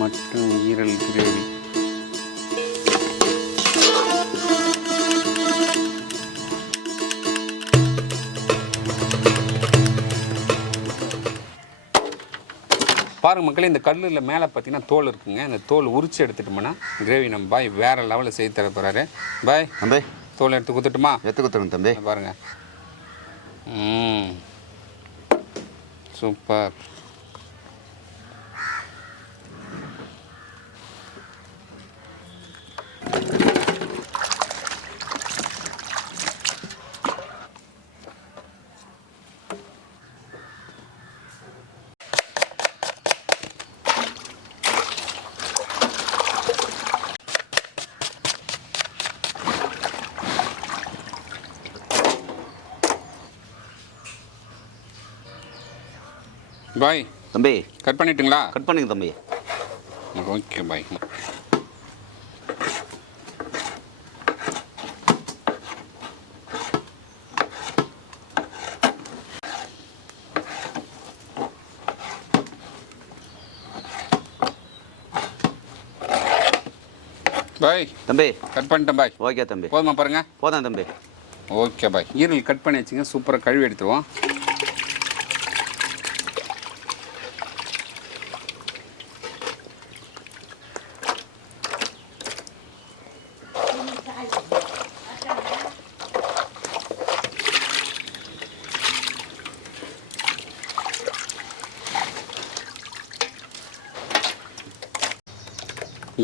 Mutton ஈரல் gravy. பாருங்க மக்களே, இந்த கல்லில் மேலே பார்த்தீங்கன்னா தோல் இருக்குங்க. இந்த தோல் உரிச்சு எடுத்துட்டோம்னா கிரேவி நம்ம பாய் வேறு லெவலில் செய்து தர போகிறாரு. பாய் தம்பி தோல் எடுத்து கொடுத்துட்டுமா? எடுத்து கொடுத்துருங்க தம்பி. பாருங்கள், சூப்பர். பாய் தம்பி கட் பண்ணிட்டுங்களா? கட் பண்ணிங்க தம்பி. Okay bye. பாய் தம்பி கட் பண்ணிட்டேன் பாய். ஓகே தம்பி. போதுமா பாருங்க? போதும் தம்பி. Okay bye. ஈரல் கட் பண்ணி வச்சுங்க, சூப்பராக கழுவி எடுத்துருவோம்.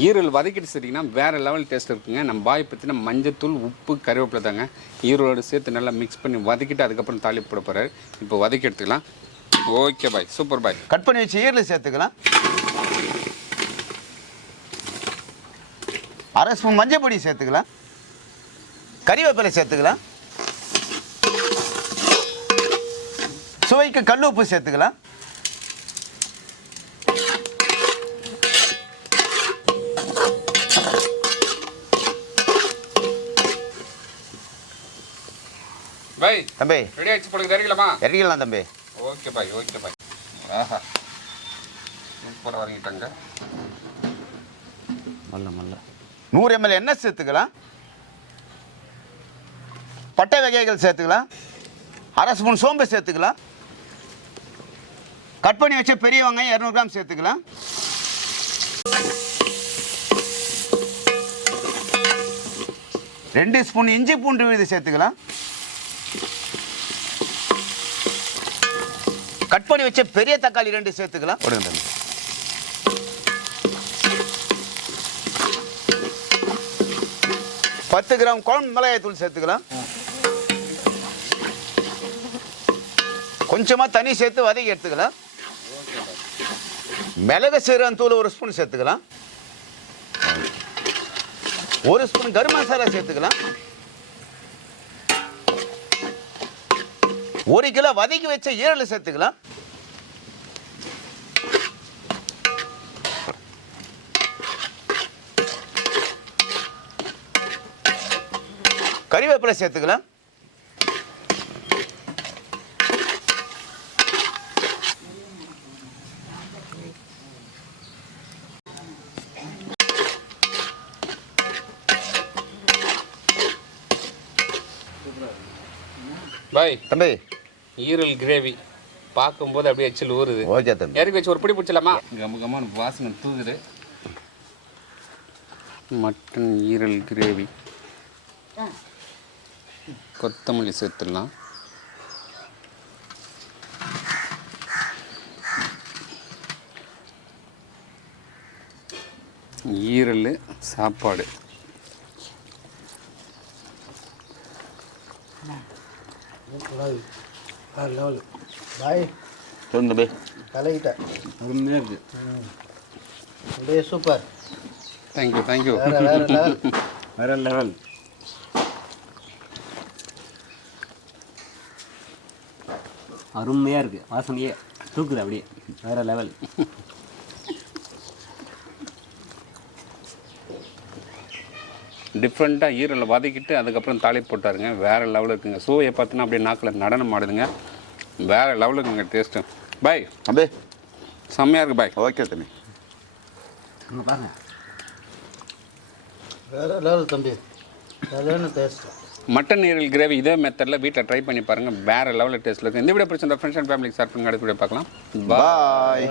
ஈரல் வதக்கிட்டு சரிங்கன்னா வேறு லெவல் டேஸ்ட் இருக்குங்க. நம்ம பாய் பற்றின மஞ்சத்தூள், உப்பு, கருவேப்பிலை தாங்க ஈரோடு சேர்த்து நல்லா மிக்ஸ் பண்ணி வதக்கிட்டு அதுக்கப்புறம் தாளிப்பு போட போகிறாரு. இப்போ வதக்கி எடுத்துக்கலாம். ஓகே பாய், சூப்பர் பாய். கட் பண்ணி வச்சு ஈரல் சேர்த்துக்கலாம். 1/2 ஸ்பூன் மஞ்சள் பொடி சேர்த்துக்கலாம். கறிவேப்பிலை சேர்த்துக்கலாம். சுவைக்கு கல் உப்பு சேர்த்துக்கலாம். பாய் தம்பி ரெடி ஆயிடுச்சு போல இறக்கலாமா? இறக்கிடலாம் தம்பி. Okay bye, okay bye. ஆஹா, சூப்பராக வதங்கிட்டாங்க. மல்ல 100 ml எண்ணெய் சேர்த்துக்கலாம். பட்டை வகைகள் சேர்த்துக்கலாம். 1/2 ஸ்பூன் சோம்பு சேர்த்துக்கலாம். கட் பண்ணி வச்ச பெரிய வெங்காயம் 200 கிராம் சேர்த்துக்கலாம். ரெண்டு ஸ்பூன் இஞ்சி பூண்டு விழுது சேர்த்துக்கலாம். கட் பண்ணி வச்ச பெரிய தக்காளி 2 சேர்த்துக்கலாம். 10 கிராம் குழம்பு மிளகாய் தூள் சேர்த்துக்கலாம். கொஞ்சமா தண்ணி சேர்த்து வதக்கி எடுத்துக்கலாம். மிளகு சீரகம் தூள் 1 ஸ்பூன் சேர்த்துக்கலாம். 1 ஸ்பூன் கரம் மசாலா சேர்த்துக்கலாம். 1 கிலோ வதக்கி வச்ச ஈரல் சேர்த்துக்கலாம். கறிவேப்பிலை சேர்த்துக்கலாம். பாய் தம்பி ஈரல் கிரேவி பார்க்கும்போது அப்படியே எச்சில் ஊறுது. ஓகே தம்பி. இறக்கி வச்சு ஒரு பிடி பிடிச்சலாமா? கம வாசனை தூக்குது. மட்டன் ஈரல் கிரேவி, கொத்தமல்லி சேர்த்துடலாம். ஈரல் சாப்பாடு. பாய் தம்பி கலக்கிட்டேன். அருமையாக இருக்கு. அப்படியே சூப்பர். Thank you thank you. வேற லெவல். அருமையாக இருக்குது. வாசனையே தூக்குது அப்படியே. வேறு லெவல். டிஃப்ரெண்ட்டாக ஈரலை வதக்கிட்டு அதுக்கப்புறம் தாளிப்பு போட்டாருங்க. வேறு லெவலில் இருக்குங்க. சுவையை பார்த்தீங்கன்னா அப்படியே நாக்கில் நடனம் ஆடுதுங்க. வேறு லெவலில் இருக்குங்க டேஸ்ட்டு. பாய் தம்பி செம்மையாக இருக்குது பாய். ஓகே தம்பி. இங்கே பாருங்க வேறு லெவல் தம்பி சரியான டேஸ்ட். மட்டன் ஈரல் கிரேவி இதே மெத்தடில் வீட்டில் ட்ரை பண்ணி பாருங்கள். வேறு லெவலில் டேஸ்ட்டில் இருக்குது. இந்த வீடியோ பிடிச்சிருந்தா ஃப்ரெண்ட்ஸ் அண்ட் ஃபேமிலிக்கு ஷேர் பண்ணுங்க. அடுத்த வீடியோ பார்க்கலாம். பாய்.